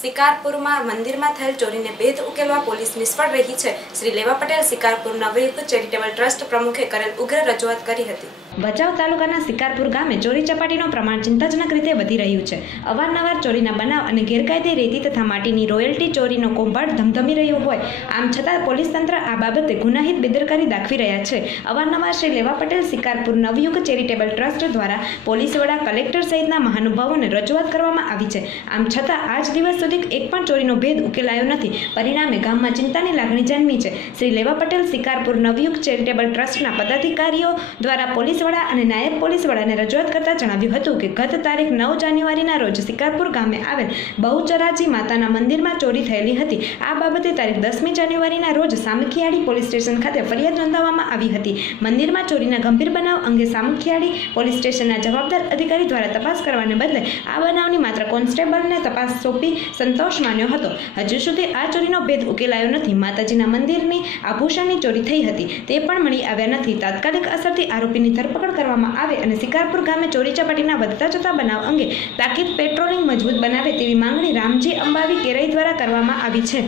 શિકારપુરમાં મંદિરમાં થયેલ ચોરીને ભેદ ઉકેલવા પોલીસ નિષ્ફળ રહી છે. શ્રી લેવા પટેલ શિકારપુર નવયુગ ચેરિટેબલ ટ્રસ્ટ પ્રમુખે કરેલ ઉગ્ર રજૂઆત કરી હતી. ભચાઉ તાલુકાના શિકારપુર ગામે ચોરી ચપાટીનું પ્રમાણ ચિંતાજનક રીતે વધી રહ્યું છે. અવારનવાર ચોરીના બનાવ અને ગેરકાયદે રેતી તથા માટીની રોયલ્ટી ચોરીનો કૌભાંડ ધમધમી રહ્યો હોય. આમ છતાં પોલીસ તંત્ર આ બાબતે ગુનાહિત બેદરકારી દાખવી રહ્યા છે. અવારનવાર શ્રી લેવા પટેલ શિકારપુર નવયુગ ચેરિટેબલ ટ્રસ્ટ દ્વારા પોલીસ વડા કલેક્ટર સહિતના મહાનુભાવોને રજૂઆત કરવામાં આવી છે. આમ છતાં આજ દિવસ સુધી એક પણ ચોરીનો ભેદ ઉકેલાયો નથી. પરિણામે ગામમાં ચિંતાની લાગણી જન્મી છે. શ્રી લેવા પટેલ શિકારપુર નવયુગ ચેરિટેબલ ટ્રસ્ટના પદાધિકારીઓ દ્વારા પોલીસ વડા અને નાયબ પોલીસ વડાને રજૂઆત કરતા જણાવ્યું હતું કે ગત તારીખ નવ જાન્યુઆરીના રોજ શિકારપુર ગામે આવેલ બહુચરાજી માતાના મંદિરમાં ચોરી થયેલી હતી. આ બાબતે તારીખ દસમી જાન્યુઆરીના રોજ સામખિયાળી પોલીસ સ્ટેશન ખાતે ફરિયાદ નોંધાવવામાં આવી હતી. મંદિરમાં ચોરીના ગંભીર બનાવ અંગે સામખિયાળી પોલીસ સ્ટેશનના જવાબદાર અધિકારી દ્વારા તપાસ કરવાને બદલે આ બનાવની માત્ર કોન્સ્ટેબલને તપાસ સોંપી સંતોષ માન્યો હતો. હજુ સુધી આ ચોરીનો ભેદ ઉકેલાયો નથી. માતાજીના મંદિરની આભૂષણની ચોરી થઈ હતી. તે પણ મળી આવ્યા નથી. તાત્કાલિક અસરથી આરોપીની ધરપકડ કરવામાં આવે અને શિકારપુર ગામે ચોરી ચપાટીના વધતા જતા બનાવ અંગે તાકીદ પેટ્રોલિંગ મજબૂત બનાવે તેવી માંગણી રામજી અંબાવી કેરઈ દ્વારા કરવામાં આવી છે.